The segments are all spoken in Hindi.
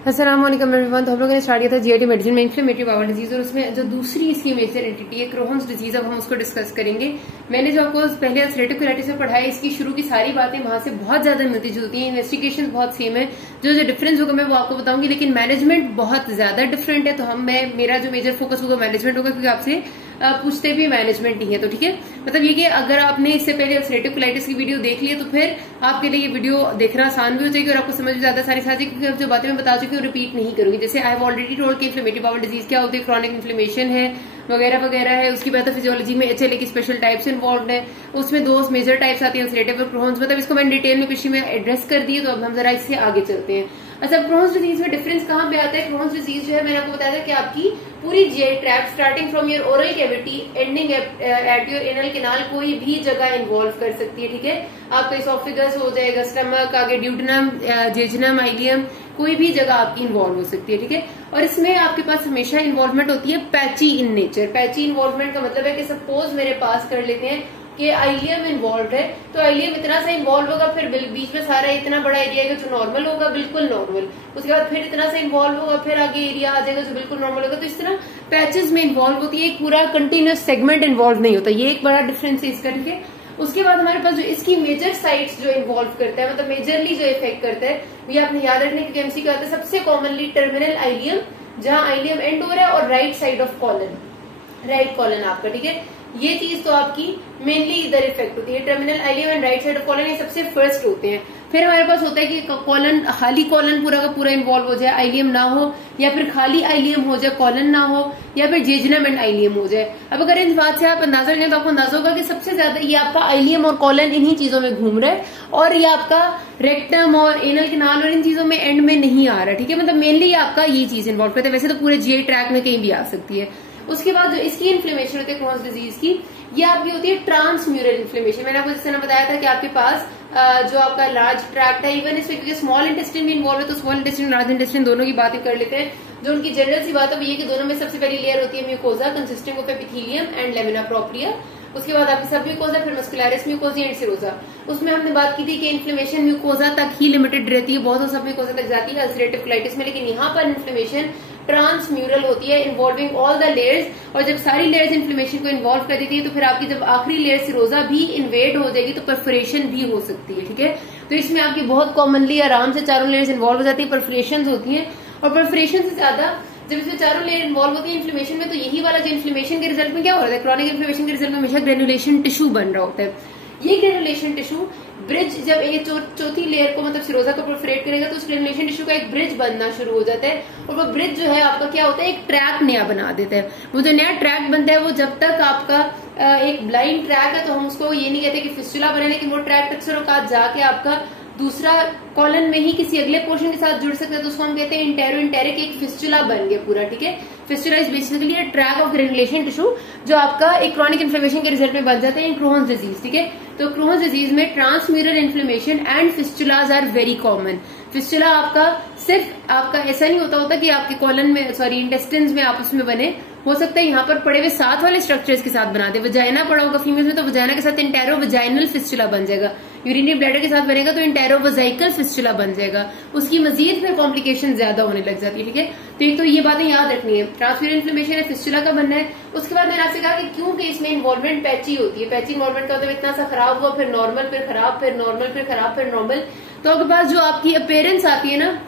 अस्सलाम वालेकुम एवरीवन। तो हम लोगों ने स्टार्ट किया था जीआईटी मेडिसिन में इन्फ्लेमेटरी बाउल डिजीज, और उसमें जो दूसरी इसकी मेजर एंटिटी है क्रोहन्स डिजीज, अब हम उसको डिस्कस करेंगे। मैंने जो आपको पहले अल्सरेटिव कोलाइटिस में पढ़ाया, इसकी शुरू की सारी बातें वहां से बहुत ज्यादा मिलती जुलती हैं, इन्वेस्टिगेशन बहुत सेम है, जो जो डिफरेंस होगा मैं वो आपको बताऊंगी, लेकिन मैनेजमेंट बहुत ज्यादा डिफरेंट है। तो मेरा जो मेजर फोकस होगा मैनेजमेंट होगा, क्योंकि आपसे पूछते भी मैनेजमेंट ही है। तो ठीक है, मतलब ये कि अगर आपने इससे पहले अल्सरेटिव कोलाइटिस की वीडियो देख ली है तो फिर आपके लिए ये वीडियो देखना आसान भी हो जाएगी और आपको समझ भी ज्यादा सारी साथी, क्योंकि अब जो बातें मैं बता चुकी हूँ रिपीट नहीं करूंगी। जैसे आई हैव ऑलरेडी टोल्ड कि इन्फ्लेमेटरी बाउल डिजीज क्या होती है, क्रॉनिक इन्फ्लेमेशन है वगैरह वगैरह है। उसकी पैथोफिजियोलॉजी में एचएलए की स्पेशल टाइप्स इन्वॉल्व है, उसमें दो मेजर टाइप्स आती है, अल्सरेटिव और क्रोहन्स। मतलब इसको मैंने डिटेल में पिछली में एड्रेस कर दी है, तो अब हम जरा इससे आगे चलते हैं। अच्छा, क्रोहन्स डिजीज में डिफरेंस कहाँ पे आता है? क्रोहन्स डिजीज जो है मैंने आपको बताया था कि आपकी पूरी GI tract starting from your oral cavity ending at your anal canal कोई भी जगह इन्वॉल्व कर सकती है। ठीक है, आपका इसोफेगस हो जाएगा, स्टमक, आगे ड्यूटेनम, जेजुनम, आइलियम, कोई भी जगह आपकी इन्वॉल्व हो सकती है। ठीक है, और इसमें आपके पास हमेशा इन्वॉल्वमेंट होती है patchy in nature. Patchy involvement का मतलब है कि सपोज मेरे पास कर लेते हैं कि आइलियम इन्वॉल्व है, तो आइलियम इतना सा इन्वॉल्व होगा, फिर बीच में सारा इतना बड़ा एरिया है जो नॉर्मल होगा, बिल्कुल नॉर्मल। उसके बाद फिर इतना सा इन्वॉल्व होगा, फिर आगे एरिया आ जाएगा जो बिल्कुल नॉर्मल होगा। तो इस तरह पैचेस में इन्वॉल्व होती है, एक पूरा कंटिन्यूस सेगमेंट इन्वॉल्व नहीं होता। ये एक बड़ा डिफरेंस है इसका। ठीक है, उसके बाद हमारे पास जो इसकी मेजर साइट्स जो इन्वॉल्व करता है, मतलब मेजरली जो इफेक्ट करता है, ये आपने याद रखने की एमसी का आता है। सबसे कॉमनली टर्मिनल आइलियम, जहां आइलियम एंड हो रहा है, और right side of colon, right colon आपका। ठीक है, ये चीज तो आपकी मेनली इधर इफेक्ट होती है, terminal ileum and right side of colon, ये सबसे फर्स्ट होते हैं। फिर हमारे पास होता है कि कॉलन, खाली कॉलन पूरा का पूरा इन्वॉल्व हो जाए, आइलियम ना हो, या फिर खाली आइलियम हो जाए, कॉलन ना हो, या फिर जेजुनम एंड आइलियम हो जाए। अब अगर इस बात से आप अंदाजा लें तो आपको अंदाजा होगा कि सबसे ज्यादा ये आपका आइलियम और कॉलन इन्हीं चीजों में घूम रहा है, और ये आपका रेक्टम और एनल कैनाल और इन चीजों में एंड में नहीं आ रहा है। ठीक है, मतलब मेनली आपका ये चीज इन्वॉल्व करता है। वैसे तो पूरे जीआई ट्रैक में कहीं भी आ सकती है। उसके बाद जो इसकी इन्फ्लेमेशन होती है क्रोहन्स डिजीज की, ये आपकी होती है ट्रांसम्यूरल इन्फ्लेमेशन। मैंने आपको जिस तरह बताया था कि आपके पास जो आपका लार्ज ट्रैक्ट है, इवन इसमें क्योंकि स्मॉल इंटेस्टिन भी इन्वॉल्व है, तो स्मॉल इंटेस्टिन लार्ज इंटेस्टिन दोनों की बातें कर लेते हैं। जो उनकी जनरल सी बात है ये कि दोनों में सबसे पहली लेयर होती है mucosa consisting of epithelium and lamina propria. उसके बाद आपकी सब म्यूकोजा, फिर मस्कुलरिस म्यूकोजा एंड सिरोजा। उसमें हमने बात की थी कि इन्फ्लेमेशन म्यूकोजा तक ही लिमिटेड रहती है, बहुत सब म्यूकोजा तक जाती है अल्सरेटिव कोलाइटिस में, लेकिन यहाँ पर इन्फ्लेमेशन ट्रांसम्यूरल होती है, इन्वॉल्विंग ऑल द लेयर्स। और जब सारी लेयर्स इन्फ्लेमेशन को इन्वॉल्व कर देती है, तो फिर आपकी जब आखिरी लेयर सिरोजा भी इन्वेड हो जाएगी, तो परफोरेशन भी हो सकती है। ठीक है, तो इसमें आपकी बहुत कॉमनली आराम से चारों लेयर्स इन्वॉल्व हो जाती है, परफोरेशन होती है। और परफोरेशन से ज्यादा जब इसमें चारों लेयर इन्वॉल्व होती है इन्फ्लेमेशन में, तो यही वाला जो इन्फ्लेमेशन के रिजल्ट में क्या हो रहा है, क्रॉनिक इन्फ्लेमेशन के रिजल्ट में हमेशा ग्रेनुलेशन टिश्यू बन रहा होता है। ये ग्रेनुलेशन टिश्यू ब्रिज, जब ये चौथी लेयर को मतलब सिरोजा को परफोरेट करेगा, तो उस ग्रेनुलेशन टिश्यू का एक ब्रिज बनना शुरू हो जाता है, और वो ब्रिज जो है आपका क्या होता है, एक ट्रैक नया बना देता है। वो जो नया ट्रैक बनता है, वो जब तक आपका एक ब्लाइंड ट्रैक है, तो हम उसको ये नहीं कहते कि फिस्टुला बने, लेकिन वो ट्रैक अक्सर औकात जाके आपका दूसरा कॉलन में ही किसी अगले पोर्शन के साथ जुड़ सकता है, तो उसको हम कहते हैं इंटेरो इंटेरिक, एक फिस्टुला बन गया पूरा। ठीक है, fistula is basically a track of granulation tissue जो आपका एक क्रॉनिक इन्फ्लेमेशन के रिजल्ट में बन जाता है इन क्रोहन्स डिजीज। ठीक है, तो क्रोहन्स डिजीज में transmural inflammation and fistulas are very common. Fistula आपका सिर्फ आपका ऐसा नहीं होता कि आपके कॉलन में, सॉरी इंटेस्टिन्स में आपस में बने, हो सकता है यहाँ पर पड़े हुए साथ वाले स्ट्रक्चर्स के साथ बना दे। वजाइना पड़ा होगा फीमेल्स में, तो वजाइना के साथ इंटेरो वजाइनल फिस्टुला बन जाएगा। यूरिनरी ब्लैडर के साथ बनेगा तो इंटेरो वजाइकल फिस्टुला बन जाएगा। उसकी मजीद फिर कॉम्प्लिकेशन ज्यादा होने लग जाती है। ठीक है, तो एक तो ये बातें याद रखनी है, ट्रांसम्यूरल इन्फ्लेमेशन है, फिस्टुला का बनना है। उसके बाद मैंने आपसे कहा कि क्यों कि इसमें इन्वॉल्वमेंट पैची होती है। पैची इन्वॉल्वमेंट का मतलब इतना सा खराब हुआ, फिर नॉर्मल, फिर खराब, फिर नॉर्मल, फिर खराब, फिर नॉर्मल। तो आपके पास जो आपकी अपीयरेंस आती है ना,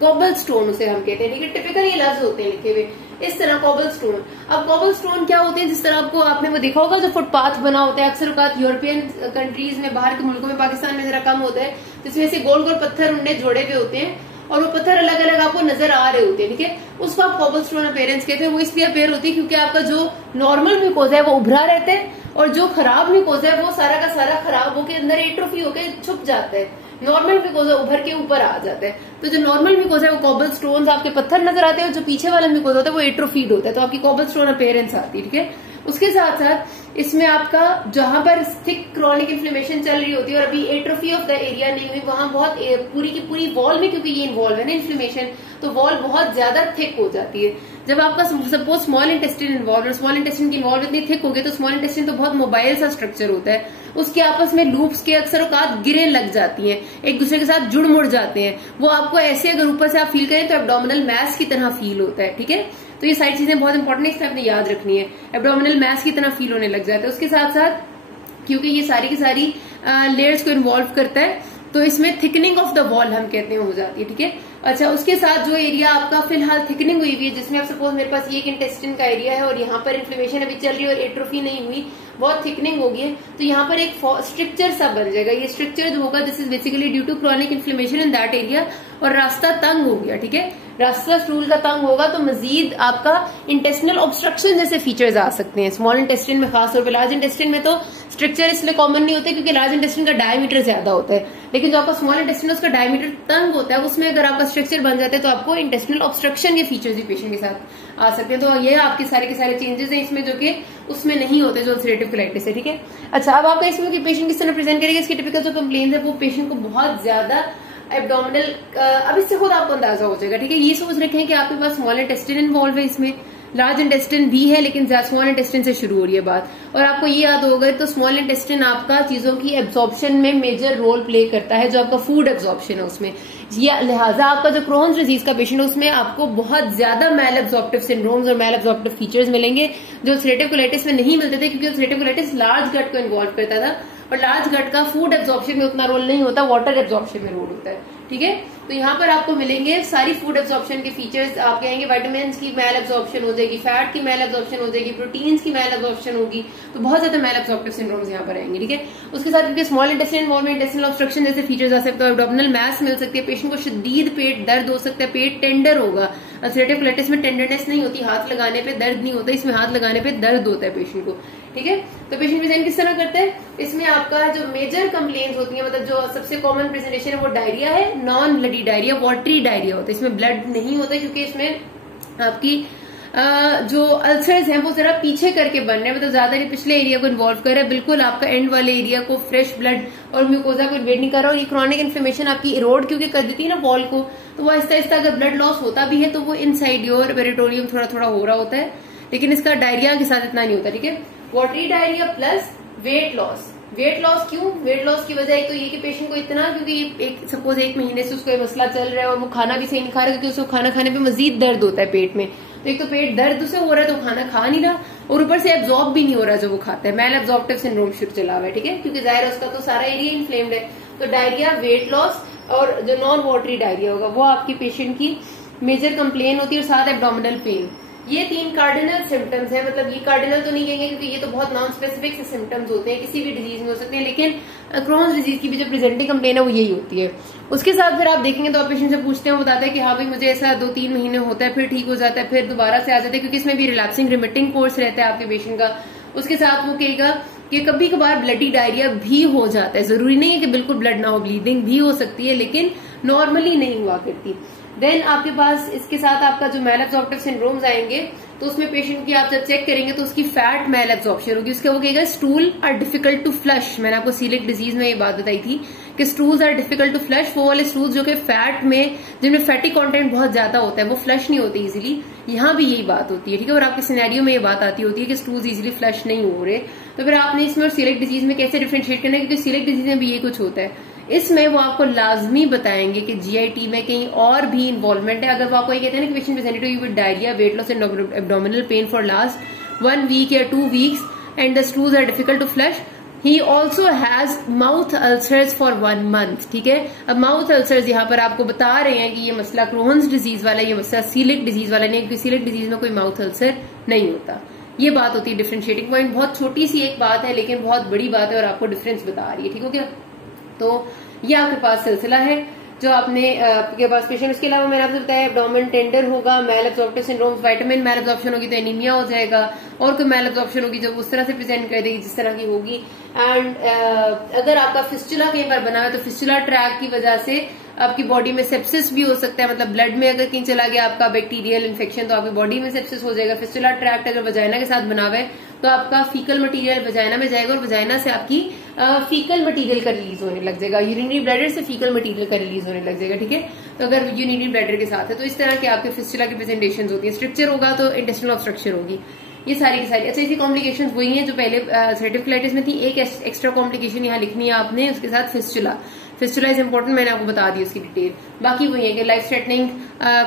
कॉबल स्टोन उसे हम कहते हैं। ठीक है, टिपिकल ये लफ्ज होते हैं लिखे हुए इस तरह, कॉबल स्टोन। अब कॉबल स्टोन क्या होते हैं, जिस तरह आपने वो देखा होगा जो फुटपाथ बना होता है, अक्सर औकात यूरोपियन कंट्रीज में, बाहर के मुल्कों में, पाकिस्तान में जरा कम होता है, जिसमें से गोल गोल पत्थर उनने जोड़े हुए होते हैं, और वो पत्थर अलग अलग आपको नजर आ रहे होते हैं। ठीक है, उसको आप कॉबल स्टोन अपीयरेंस कहते हैं। वो इसलिए अपीयर होती है क्योंकि आपका जो नॉर्मल म्यूकोजा है वो उभरा रहता है, और जो खराब म्यूकोजा है वो सारा का सारा खराब होकर अंदर एट्रोफी होकर छुप जाता है, नॉर्मल म्यूकोजा उभर के ऊपर आ जाता है। तो जो नॉर्मल म्यूकोजा है वो कॉबल स्टोन्स आपके पत्थर नजर आते हैं, और जो पीछे वाला म्यूकोजा होता है वो एट्रोफीड होता है, तो आपकी कॉबल स्टोन अपीयरेंस आती है। ठीक है, उसके साथ साथ इसमें आपका जहां पर थिक क्रॉनिक इन्फ्लेमेशन चल रही होती है और अभी एट्रोफी ऑफ द एरिया नहीं हुई, वहां बहुत पूरी की पूरी वॉल में, क्योंकि ये इन्वॉल्व है ना इन्फ्लेमेशन, तो वॉल बहुत ज्यादा थिक हो जाती है। जब आपका सपोज स्मॉल इंटेस्टाइन इन्वॉल्व, और स्मॉल इंटेस्टाइन की इन्वॉल्व इतनी थिक हो गई, तो स्मॉल इंटेस्टाइन तो बहुत मोबाइल सा स्ट्रक्चर होता है, उसके आपस में लूप्स के अक्सर औकात गिरें लग जाती हैं, एक दूसरे के साथ जुड़ मुड़ जाते हैं। वो आपको ऐसे अगर ऊपर से आप फील करें तो एब्डोमिनल मैस की तरह फील होता है, ठीक है। तो ये सारी चीजें बहुत इंपॉर्टेंट है, इसमें आपने याद रखनी है। एब्डोमिनल मैस की तरह फील होने लग जाता है। उसके साथ साथ क्योंकि ये सारी की सारी लेयर्स को इन्वॉल्व करता है, तो इसमें थिकनिंग ऑफ द वॉल हम कहते हैं हो जाती है, ठीक है। अच्छा, उसके साथ जो एरिया आपका फिलहाल थिकनिंग हुई हुई है, जिसमें आप सपोज मेरे पास ये एक इंटेस्टिन का एरिया है और यहाँ पर इन्फ्लेमेशन अभी चल रही है और एट्रोफी नहीं हुई, बहुत थिकनिंग होगी है, तो यहाँ पर एक स्ट्रक्चर सा बन जाएगा। ये स्ट्रक्चर जो होगा this is basically due to chronic inflammation in that area, और रास्ता तंग हो गया, ठीक है। रास्ता स्टूल का तंग होगा तो मजीद आपका इंटेस्टिनल ऑब्स्ट्रक्शन जैसे फीचर्स आ सकते हैं स्मॉल इंटेस्टिन में, खासतौर पर। लार्ज इंटेस्टिन में तो स्ट्रक्चर इसलिए कॉमन नहीं होते क्योंकि लार्ज इंटेस्टिन का डायमीटर ज्यादा होता है, लेकिन जो आपका स्मॉल इंटेस्टिन है उसका डायमीटर तंग होता है, उसमें अगर आपका स्ट्रक्चर बन जाता है तो आपको इंटेस्टिनल ऑब्स्ट्रक्शन के फीचर्स भी पेशेंट के साथ आ सकते हैं। तो ये आपके सारे चेंजेस हैं इसमें, जो कि उसमें नहीं होते जो अल्सरेटिव कोलाइटिस है, ठीक है। अच्छा, अब आपका इसमें कि पेशेंट किस तरह प्रेजेंट करेगा, इसकी टिपिकल जो कंप्लेंट है वो पेशेंट को बहुत ज्यादा एब्डोमिनल, अब इससे खुद आपको अंदाजा हो जाएगा, ठीक है। ये सोच रखें कि आपके पास स्मॉल इंटेस्टिन इन्वॉल्व है, इसमें लार्ज इंटेस्टिन भी है, लेकिन स्मॉल इंटेस्टिन से शुरू हो रही है बात। और आपको ये याद होगा तो स्मॉल इंटेस्टिन आपका चीजों की एब्जॉर्प्शन में मेजर रोल प्ले करता है, जो आपका फूड एब्जॉर्प्शन है उसमें। ये लिहाजा आपका जो क्रोन्स डिजीज का पेशेंट है उसमें आपको बहुत ज्यादा मैल एब्जॉर्प्टिव सिंड्रोम्स और मैल एब्जॉर्प्टिव फीचर्स मिलेंगे, जो अल्सरेटिव कोलाइटिस में नहीं मिलते थे, क्योंकि अल्सरेटिव कोलाइटिस लार्ज गट को इन्वॉल्व करता था, और लार्ज गट का फूड एब्जॉर्प्शन में उतना रोल नहीं होता, वाटर एब्जॉर्प्शन में रोल होता है, ठीक है। तो यहाँ पर आपको मिलेंगे सारी फूड एब्जॉर्प्शन के फीचर्स, आप कहेंगे विटामिन की मैल एब्जॉर्प्शन हो जाएगी, फैट की मैल एब्जॉर्प्शन हो जाएगी, प्रोटीन्स की मैल एब्जॉर्प्शन होगी, तो बहुत ज्यादा मैल एब्जॉर्प्टिव सिंड्रोम्स यहाँ पर आएंगे, ठीक है। उसके साथ क्योंकि स्मॉल इंटेस्टाइन इन्वॉल्व में इंटेस्टिनल ऑब्स्ट्रक्शन जैसे फीचर्स आ सकते हैं, एब्डोमिनल मैस मिल सकती है, पेशेंट को शदीद पेट दर्द हो सकता है, पेट टेंडर होगा। अल्सरेटिव कोलाइटिस में टेंडरनेस नहीं होती, हाथ लगाने पे दर्द नहीं होता, इसमें हाथ लगाने पे दर्द होता है पेशेंट को, ठीक है। तो पेशेंट प्रेजेंट किस तरह करते हैं, इसमें आपका जो मेजर कंप्लेंट्स होती है, मतलब जो सबसे कॉमन प्रेजेंटेशन है वो डायरिया है, non bloody diarrhoea, watery diarrhoea होता है, इसमें ब्लड नहीं होता क्योंकि इसमें आपकी जो अल्सर्स हैं वो जरा पीछे करके बन रहे हैं, मतलब ज्यादा नहीं पिछले एरिया को इन्वॉल्व कर रहा है, बिल्कुल आपका एंड वाले एरिया को फ्रेश ब्लड और म्यूकोजा को इन्वेड नहीं कर रहा। और ये क्रॉनिक इन्फ्लेमेशन आपकी इरोड क्योंकि कर देती है ना वॉल को, तो वो आहिस्ता आहिस्ता अगर ब्लड लॉस होता भी है तो वो इनसाइड योर पेरिटोनियम थोड़ा थोड़ा हो रहा होता है, लेकिन इसका डायरिया के साथ इतना नहीं होता, ठीक है। Watery diarrhoea plus weight loss. Weight loss क्यों? वेट लॉस की वजह एक तो ये कि पेशेंट को इतना, क्योंकि एक सपोज 1 महीने से उसको ये मसला चल रहा है और वो खाना भी सही नहीं खा रहा, क्योंकि उसको खाना खाने पे मजीद दर्द होता है पेट में, तो एक तो पेट दर्द उसे हो रहा है तो खाना खा नहीं रहा, और ऊपर से एब्जॉर्ब भी नहीं हो रहा जो वो खाता है, मैल एब्जॉर्प्टिव सिंड्रोम शुरू चला हुआ है, ठीक है, क्योंकि जाहिर है उसका तो सारा एरिया इन्फ्लेम्ड है। तो डायरिया, वेट लॉस और जो नॉन वाटरी डायरिया होगा वो आपकी पेशेंट की मेजर कंप्लेन होती है, और साथ एब्डोमिनल पेन। ये 3 कार्डिनल सिम्टम्स हैं, मतलब ये कार्डिनल तो नहीं कहेंगे क्योंकि ये तो बहुत नॉन स्पेसिफिक से सिम्टम्स होते हैं, किसी भी डिजीज में हो सकते हैं, लेकिन क्रोन्स डिजीज की भी जो प्रेजेंटिंग कंप्लेन है वो यही होती है। उसके साथ फिर आप देखेंगे तो आप पेशेंट से पूछते हैं, वो बताता है कि हाँ भाई मुझे ऐसा 2-3 महीने होता है, फिर ठीक हो जाता है, फिर दोबारा से आ जाता है, क्योंकि इसमें भी रिलैप्सिंग रिमिटिंग कोर्स रहता है आपके पेशेंट का। उसके साथ वो कहेगा कि कभी कभार ब्लडी डायरिया भी हो जाता है, जरूरी नहीं है कि बिल्कुल ब्लड ना हो, ब्लीडिंग भी हो सकती है, लेकिन नॉर्मली नहीं हुआ करती। देन आपके पास इसके साथ आपका जो मैल एब्जॉर्प्टिव सिंड्रोम्स आएंगे, तो उसमें पेशेंट की आप जब चेक करेंगे तो उसकी फैट मैल एब्जॉर्प्शन होगी, उसका वो कहेगा stool are difficult to flush. मैंने आपको सीलिक डिजीज में ये बात बताई थी कि stools are difficult to flush, वो वाले स्टूल्स जो कि फैट में, जिनमें फैटी कंटेंट बहुत ज्यादा होता है, वो फ्लश नहीं होते इजीली। यहाँ भी यही बात होती है, ठीक है, और आपके सिनेरियो में ये बात आती होती है कि स्टूल्स इजीली फ्लश नहीं हो रहे, तो फिर आपने इसमें और सीलिक डिजीज में कैसे डिफरेंशिएट करना है, क्योंकि सीलिक डिजीज में भी ये कुछ होता है। इसमें वो आपको लाजमी बताएंगे कि जीआईटी में कहीं और भी इन्वॉल्वमेंट है। अगर वो आपको ये कहते हैं ना कि patient presented you with diarrhoea, weight loss and abdominal pain for last 1 week या 2 weeks and the stools are difficult to flush, he also has mouth ulcers for 1 month, ठीक है। अब माउथ अल्सर्स यहाँ पर आपको बता रहे हैं कि ये मसला क्रोहन्स डिजीज वाला, ये मसला सीलिक डिजीज वाला नहीं, क्योंकि सीलिक डिजीज में कोई माउथ अल्सर नहीं होता। ये बात होती है डिफरेंशिएटिंग पॉइंट, बहुत छोटी सी एक बात है लेकिन बहुत बड़ी बात है और आपको डिफरेंस बता रही है, ठीक हो गया। तो ये आपके पास सिलसिला है जो आपके पास पेशेंट। उसके अलावा मैंने आपसे बताया एब्डोमेन टेंडर होगा, मैल एब्जॉर्प्टिव सिंड्रोम, विटामिन मैल एब्जॉर्प्शन होगी तो एनीमिया हो जाएगा, और कोई मैल एब्जॉर्प्शन होगी जब उस तरह से प्रेजेंट कर देगी जिस तरह की होगी। एंड अगर आपका फिस्टुला कहीं पर बना है तो फिस्टुला ट्रैक की वजह से आपकी बॉडी में सेप्सिस भी हो सकता है, मतलब ब्लड में अगर कहीं चला गया आपका बैक्टीरियल इन्फेक्शन तो आपकी बॉडी में सेप्सिस हो जाएगा। फिस्टुला ट्रैक्ट अगर वजाइना के साथ बना हुआ है तो आपका फीकल मटेरियल वजाइना में जाएगा और वजाइना से आपकी फीकल मटेरियल का रिलीज होने लग जाएगा, यूरिनरी ब्लैडर से फीकल मटेरियल का रिलीज होने लग जाएगा, ठीक है। तो अगर यूरिनरी ब्लैडर के साथ है तो इस तरह के आपके फिस्टुला की प्रेजेंटेशन होती है। स्ट्रक्चर होगा तो इंटेस्टिनल ऑब्स्ट्रक्शन होगी, ये सारी की सारी। अच्छा, इसी कॉम्प्लिकेशन वही है जो पहले अल्सरेटिव कोलाइटिस में थी। एक एक्स्ट्रा कॉम्प्लिकेशन यहाँ लिखनी है आपने, उसके साथ फिस्टुला। फिस्टुला इज इंपॉर्टेंट, मैंने आपको बता दी उसकी डिटेल। बाकी वही है कि लाइफ थ्रेटनिंग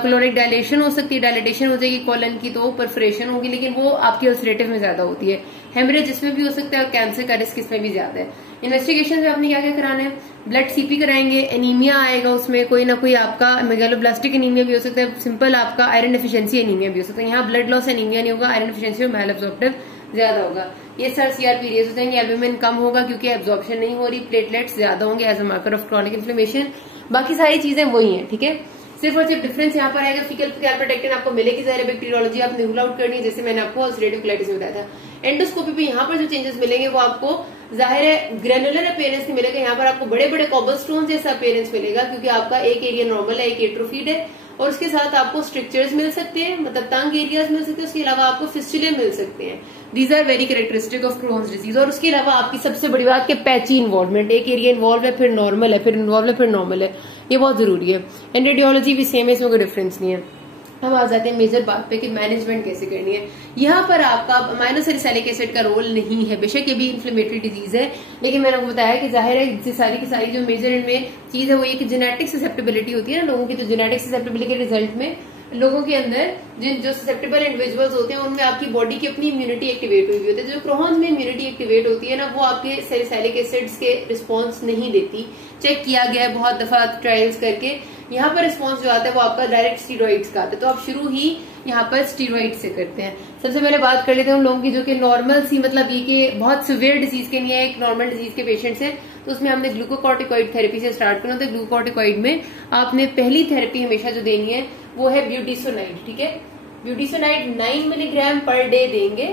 कोलोनिक डायलेशन हो सकती है, डायलिटेशन हो जाएगी कॉलन की तो परफोरेशन होगी, लेकिन वो आपकी अल्सरेटिव में ज्यादा होती है। हेमरेज इसमें भी हो सकता है और कैंसर का रिस्क इसमें भी ज्यादा है। इन्वेस्टिगेशन में आपने क्या क्या कराना है, ब्लड सीपी कराएंगे, एनीमिया आएगा उसमें, कोई ना कोई आपका मेगालोब्लास्टिक एनीमिया भी हो सकता है, सिंपल आपका आयरन डेफिशिएंसी एनीमिया भी हो सकता है। यहाँ ब्लड लॉस एनीमिया नहीं होगा, आयरन डेफिशिएंसी और मैल एब्जॉर्प्टिव ज्यादा होगा। ये सर सीआरपी रेज हो जाएंगे, एल्ब्यूमिन कम होगा क्योंकि एब्जॉर्प्शन नहीं हो रही, प्लेटलेट्स ज्यादा होंगे as a marker of chronic inflammation. बाकी सारी चीजें वही है, ठीक है। सिर्फ और सिर्फ डिफरेंस यहाँ पर आएगा, फीकल कैलप्रोटेक्टिन आपको मिलेगी, ज़ाहिर बैक्टीरियोलॉजी आपने रूल आउट करनी है, जैसे मैंने आपको अल्सरेटिव कोलाइटिस में बताया था। एंडोस्कोपी पे यहाँ पर जो चेंजेस मिलेंगे वो आपको जाहिर है ग्रेनुलर अपीयरेंस नहीं मिलेगा, यहाँ पर आपको बड़े बड़े कॉबलस्टोन जैसा अपीयरेंस मिलेगा, क्योंकि आपका एक एरिया नॉर्मल है, एक एट्रोफीड है, और उसके साथ आपको स्ट्रक्चर्स मिल सकते हैं, मतलब तंग एरियाज मिल सकते हैं, उसके अलावा आपको फिस्टुले मिल सकते हैं। These are very characteristic of Crohn's disease. और उसके अलावा आपकी सबसे बड़ी बात कि पैची इन्वॉल्वमेंट, एक एरिया इन्वॉल्व है फिर नॉर्मल है, फिर इन्वॉल्व है फिर नॉर्मल है, ये बहुत जरूरी है। एंड रेडियोलॉजी भी सेम है, इसमें कोई डिफरेंस नहीं है। हम आ जाते हैं मेजर बात पे कि मैनेजमेंट कैसे करनी है। यहाँ पर आपका अमाइनोसैलिसिलिक एसिड का रोल नहीं है, बेशक ये भी इन्फ्लेमेटरी डिजीज है, लेकिन मैंने आपको बताया कि जाहिर है सारी की सारी जो मेजर इनमें चीज है वो ये कि जेनेटिक ससेप्टेबिलिटी होती है ना लोगों की, तो जेनेटिक ससेप्टेबिलिटी के रिजल्ट में लोगों के अंदर जिन जो ससेप्टेबल इंडिविजुअल्स होते हैं उनमें आपकी बॉडी की अपनी इम्यूनिटी एक्टिवेट हुई होती है। जो क्रोन्स में इम्यूनिटी एक्टिवेट होती है ना, वो आपके सैलिसिलिक एसिड्स के रिस्पॉन्स नहीं देती। चेक किया गया है बहुत दफा ट्रायल्स करके, यहाँ पर रिस्पॉन्स जो आता है वो आपका डायरेक्ट स्टीरॉइड्स का आता है। तो आप शुरू ही यहाँ पर स्टीरॉइड से करते हैं। सबसे पहले बात कर लेते हैं उन लोगों की जो कि नॉर्मल सी, मतलब ये कि बहुत सिवियर डिजीज के नहीं है, एक नॉर्मल डिजीज के पेशेंट्स हैं, तो उसमें हमने ग्लूकोकॉर्टिकॉइड थेरेपी से स्टार्ट करना। तो ग्लूकोकॉर्टिकॉइड में आपने पहली थेरेपी हमेशा जो देनी है वो है ब्यूटीसोनाइड, ठीक है। ब्यूटीसोनाइड 9 मिलीग्राम पर डे देंगे,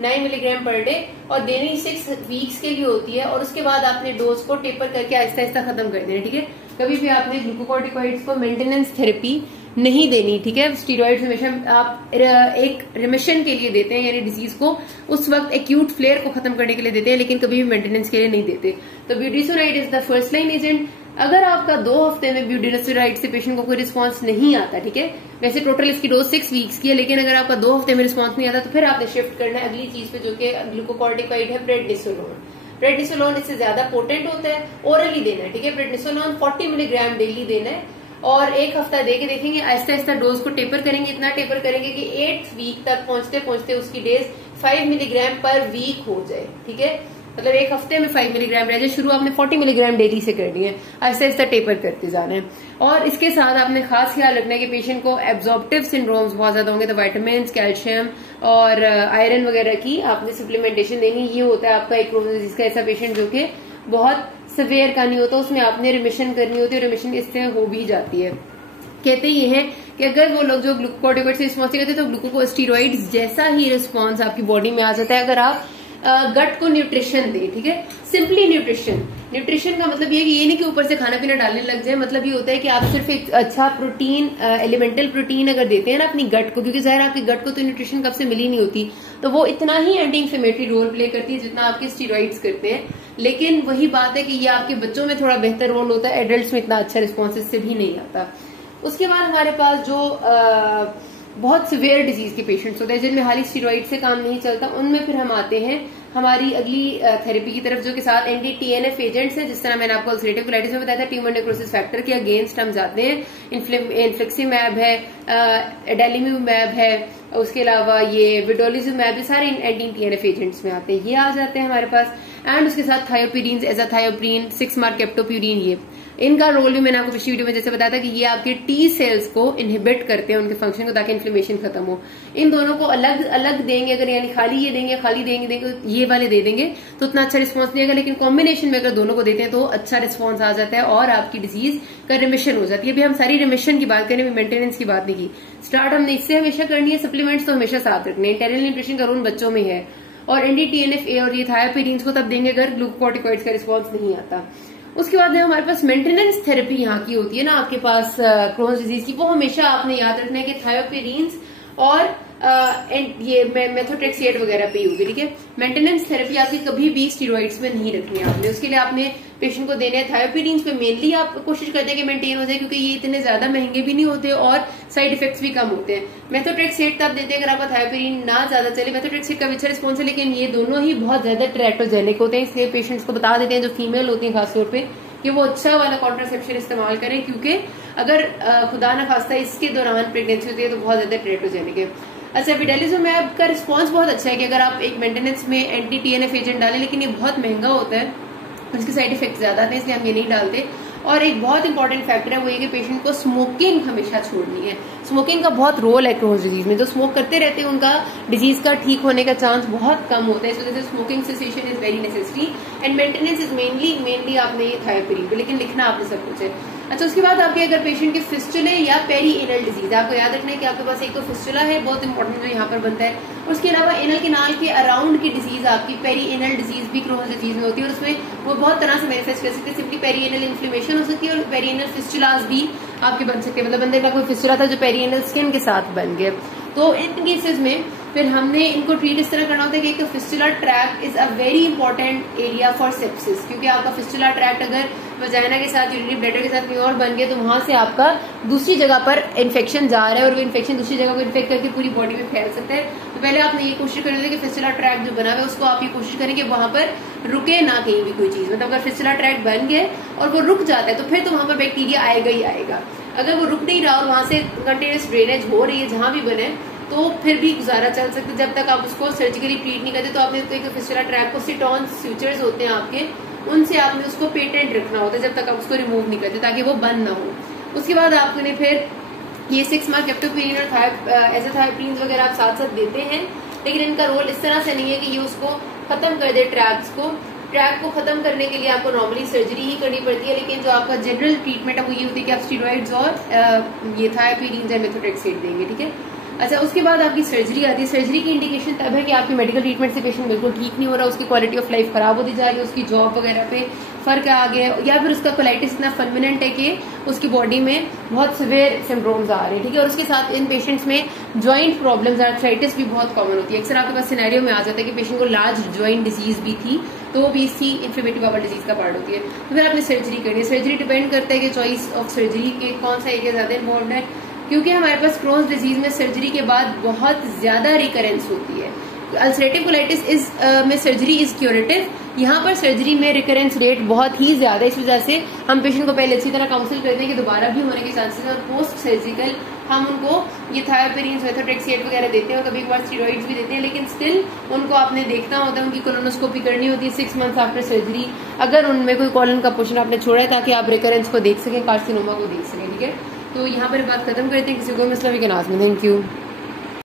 9 मिलीग्राम पर डे, और देनी 6 वीक्स के लिए होती है, और उसके बाद आपने डोज को टेपर करके आहिस्ता आहिस्ता खत्म कर देना, ठीक है। कभी भी आपने ग्लूकोकॉर्टिकॉइड्स को मेंटेनेंस थेरेपी नहीं देनी, ठीक है। स्टीरॉइड्स हमेशा आप एक रिमिशन के लिए देते हैं, यानी डिजीज को उस वक्त एक्यूट फ्लेयर को खत्म करने के लिए देते हैं, लेकिन कभी भी मेंटेनेंस के लिए नहीं देते। तो budesonide is the first line agent. अगर आपका 2 हफ्ते में ब्यूटीसोनाइड से पेशेंट को कोई रिस्पॉन्स नहीं आता, ठीक है, वैसे टोटल इसकी डोज 6 वीक्स की है, लेकिन अगर आपका 2 हफ्ते में रिस्पॉन्स नहीं आता तो फिर आपने शिफ्ट करना है अगली चीज पे जो कि ग्लूकोकॉर्टिकॉइड है, प्रेडनिसोलोन। प्रेडनिसोलोन इससे ज्यादा पोटेंट होता है, ओरली देना है, ठीक है। प्रेडनिसोलोन 40 मिलीग्राम डेली देना है, और एक हफ्ता देके देखेंगे, आहिस्ता आहिस्ता डोज को टेपर करेंगे, इतना टेपर करेंगे कि 8th वीक तक पहुंचते पहुंचते उसकी डेज 5 मिलीग्राम पर वीक हो जाए, ठीक है। मतलब एक हफ्ते में 5 मिलीग्राम रह जाए। शुरू आपने 40 मिलीग्राम डेली से करनी है, आहिस्ता आहिस्ता टेपर करते जाना है। और इसके साथ आपने खास ख्याल रखना है कि पेशेंट को एब्जॉर्प्टिव सिंड्रोम्स बहुत ज्यादा होंगे, तो वाइटामिन, कैल्शियम और आयरन वगैरह की आपने सप्लीमेंटेशन देनी। ये होता है आपका एक क्रोनिक डिजीज का ऐसा पेशेंट जो कि बहुत सिवियर का नहीं होता, उसमें आपने रिमिशन करनी होती है, रिमिशन इस तरह हो भी जाती है। कहते ये है कि अगर वो लोग जो ग्लूकोकॉर्टिकॉइड से रिस्पॉन्स करते हैं तो ग्लूकोस्टीरॉइड्स जैसा ही रिस्पॉन्स आपकी बॉडी में आ जाता है अगर आप गट को न्यूट्रिशन दे, ठीक है। सिंपली न्यूट्रिशन का मतलब ये है कि ये नहीं कि ऊपर से खाना पीना डालने लग जाए, मतलब ये होता है कि आप सिर्फ एक अच्छा प्रोटीन, एलिमेंटल प्रोटीन अगर देते हैं ना अपनी गट को, क्योंकि जाहिर आपकी गट को तो न्यूट्रिशन कब से मिली नहीं होती, तो वो इतना ही एंटी इंफ्लेमेटरी रोल प्ले करती है जितना आपके स्टीरॉइड्स करते हैं। लेकिन वही बात है कि ये आपके बच्चों में थोड़ा बेहतर रोल होता है, एडल्ट्स में इतना अच्छा रिस्पॉन्स इससे भी नहीं आता। उसके बाद हमारे पास जो बहुत सिवियर डिजीज के पेशेंट्स होते हैं जिनमें हाली स्टीरॉइड से काम नहीं चलता, उनमें फिर हम आते हैं हमारी अगली थेरेपी की तरफ, जो के साथ एंटी TNF एजेंट्स है। जिस तरह मैंने आपको अल्सरेटिव कोलाइटिस में बताया था, ट्यूमर नेक्रोसिस फैक्टर के अगेंस्ट हम जाते हैं। इन्फ्लेक्सिमैब है, एडेलिम्यूमैब है, उसके अलावा ये विडोलिजुमैब, सारे एंटी TNF एजेंट्स में आते हैं, ये आ जाते हैं हमारे पास। एंड उसके साथ थायोपिरीन, एजाथायोप्रीन, 6-मार्केप्टोप्यूरिन, ये इनका रोल भी मैंने आपको पिछली वीडियो में जैसे बताया था कि ये आपके T सेल्स को इनहिबिट करते हैं, उनके फंक्शन को, ताकि इन्फ्लेमेशन खत्म हो। इन दोनों को अलग अलग देंगे अगर, यानी खाली ये देंगे, खाली देंगे, ये वाले दे देंगे तो उतना अच्छा रिस्पॉन्स नहीं आएगा, लेकिन कॉम्बिनेशन में अगर दोनों को देते हैं तो अच्छा रिस्पॉन्स आ जाता है और आपकी डिजीज का रिमिशन हो जाती है। अभी हम सारी रिमिशन की बात करें, मेंटेनेंस की बात नहीं की। स्टार्ट हमने इससे हमेशा करनी है, सप्लीमेंट्स तो हमेशा साथ रखने हैं। इंटेरियल न्यूट्रिशन का रोल बच्चों में है, और एंटी TNF और ये थायोपिरीन्स को तब देंगे अगर ग्लूकोकॉर्टिकॉइड्स का रिस्पॉन्स नहीं आता। उसके बाद हमारे पास मेंटेनेंस थेरेपी यहाँ की होती है ना आपके पास क्रोन्स डिजीज की, वो हमेशा आपने याद रखना है कि थायोपिरीन्स और ये मेथोट्रेक्सेट वगैरह पे ही होगी, ठीक है। मेंटेनेंस थेरेपी आपकी कभी भी स्टीरॉइड्स में नहीं रखनी है आपने, उसके लिए आपने पेशेंट को देने हैं थायोपिरीन्स पे मेनली आप कोशिश करते हैं कि मेंटेन हो जाए, क्योंकि ये इतने ज्यादा महंगे भी नहीं होते और साइड इफेक्ट्स भी कम होते हैं। मेथोट्रेक्सेट तब देते हैं अगर आपका थायोपिरीन ना ज्यादा चले। मेथोट्रेक्सेट का अच्छा रिस्पॉन्स है, लेकिन ये दोनों ही बहुत ज्यादा ट्रेटोजेनिक होते हैं, इसलिए पेशेंट्स को बता देते हैं जो फीमेल होती है खासतौर पर कि वो अच्छा वाला कॉन्ट्रासेप्शन इस्तेमाल करें, क्योंकि अगर खुदा न खास्ता इसके दौरान प्रेगनेंसी होती है तो बहुत ज्यादा ट्रेटोजेनिक है। अच्छा, विडालिजुमैब का रिस्पांस बहुत अच्छा है कि अगर आप एक मेंटेनेंस में एंटी टीएनएफ एजेंट डालें, लेकिन ये बहुत महंगा होता है, इसके साइड इफेक्ट ज्यादा आते हैं, इसलिए हम ये नहीं डालते। और एक बहुत इंपॉर्टेंट फैक्टर है वो ये कि पेशेंट को स्मोकिंग हमेशा छोड़नी है। स्मोकिंग का बहुत रोल है क्रोन्स डिजीज में, जो स्मोक करते रहते हैं उनका डिजीज का ठीक होने का चांस बहुत कम होता है, इस वजह से smoking cessation is very necessary and maintenance is mainly आपने ये थायोपिरीन पे, लेकिन लिखना आपने सब कुछ है। अच्छा, उसके बाद आपके अगर पेशेंट के फिस्टुले या पेरी एनल डिजीज, आपको याद रखना है कि आपके पास एक तो फिस्टुला है बहुत इंपॉर्टेंट जो यहाँ पर बनता है, उसके अलावा एनल केनाल के अराउंड की डिजीज आपकी पेरी एनल डिजीज भी क्रोन्स डिजीज में होती है, और उसमें वो बहुत तरह से मैनिफेस्ट कर सकती है। सिंपली पेरी एनल इन्फ्लेमेशन हो सकती है और पेरी एनल फिस्टुलास भी आपके बन सकते हैं, मतलब बंदे का कोई फिस्टुला था जो पेरी एनल स्किन के साथ बन गया। तो इन केसेस में फिर हमने इनको ट्रीट इस तरह करना होता है कि एक तो fistula tract is a very important area for sepsis, क्योंकि आपका फिस्टुला ट्रैक्ट अगर वजाइना के साथ यूरिनरी ब्लैडर के साथ कहीं और बन गया तो वहां से आपका दूसरी जगह पर इन्फेक्शन जा रहा है और वो इन्फेक्शन दूसरी जगह को इन्फेक्ट करके पूरी बॉडी में फैल सकता है। तो पहले आपने ये कोशिश करनी है कि फिस्टुला ट्रैक्ट जो बना हुआ है उसको आप ये कोशिश करें कि वहां पर रुके ना कहीं भी कोई चीज, मतलब अगर फिस्टुला ट्रैक्ट बन गया और वो रुक जाता है तो फिर तो वहां पर बैक्टीरिया आएगा ही आएगा। अगर वो रुक नहीं रहा और वहां से कंटिन्यूस ड्रेनेज हो रही है जहां भी बने, तो फिर भी गुजारा चल सकता है जब तक आप उसको सर्जिकली ट्रीट नहीं करते। तो आपने एक फिस्टुला ट्रैक्ट को सिटॉन सूचर्स होते हैं आपके, उनसे आपने उसको पेटेंट रखना होता है जब तक आप उसको रिमूव नहीं करते, ताकि वो बंद ना हो। उसके बाद आपने फिर ये 6 मंथ केप्टोपिरीन और एज़ाथायोप्रीन वगैरह आप साथ साथ देते हैं, लेकिन इनका रोल इस तरह से नहीं है कि ये उसको खत्म कर दे ट्रैक को खत्म करने के लिए आपको नॉर्मली सर्जरी ही करनी पड़ती है, लेकिन जो आपका जनरल ट्रीटमेंट है वो ये होती है कि आप स्टीरॉइड्स और ये थायोपिरीन या मेथोट्रेक्सेट देंगे, ठीक है। अच्छा, उसके बाद आपकी सर्जरी आती है। सर्जरी की इंडिकेशन तब है कि आपकी मेडिकल ट्रीटमेंट से पेशेंट बिल्कुल ठीक नहीं हो रहा, उसकी क्वालिटी ऑफ लाइफ खराब होती जा रही है, उसकी जॉब वगैरह पे फर्क आ गया, या फिर उसका कोलाइटिस इतना फर्मिनेंट है कि उसकी बॉडी में बहुत सिवियर सिम्प्टोम्स आ रहे हैं, ठीक है। और उसके साथ इन पेशेंट्स में ज्वाइंट प्रॉब्लम्स, आर्थराइटिस भी बहुत कॉमन होती है। अक्सर आपके पास सिनेरियो में आ जाता है कि पेशेंट को लार्ज ज्वाइंट डिजीज भी थी, तो वो भी इसी इन्फ्लेमेटरी बाउल डिजीज का पार्ट होती है। तो फिर आपने सर्जरी करनी है। सर्जरी डिपेंड करता है कि चॉइस ऑफ सर्जरी के कौन सा एरिया ज्यादा इन्वॉल्व है, क्योंकि हमारे पास क्रोन्स डिजीज में सर्जरी के बाद बहुत ज्यादा रिकरेंस होती है। अल्सरेटिव कोलाइटिस में सर्जरी इज क्यूरेटिव, यहाँ पर सर्जरी में रिकरेंस रेट बहुत ही ज्यादा है, इस वजह से हम पेशेंट को पहले अच्छी तरह काउंसिल करते हैं कि दोबारा भी होने के चांसेस हैं, और पोस्ट सर्जिकल हम उनको ये थायोपिरीन मेथोट्रेक्सेट वगैरह देते हैं और कभी एक बार स्टीरॉइड्स भी देते हैं, लेकिन स्टिल उनको आपने देखना होता है, उनकी कोलोनोस्कोपी करनी होती है 6 मंथ्स आफ्टर सर्जरी, अगर उनमें कोई कॉलन का पोर्शन आपने छोड़ा है, ताकि आप रिकरेंस को देख सकें, कार्सिनोमा को देख सकें, ठीक है। तो यहाँ पर बात खत्म करते हैं, किसी को मसला भी के नाज में। Thank you.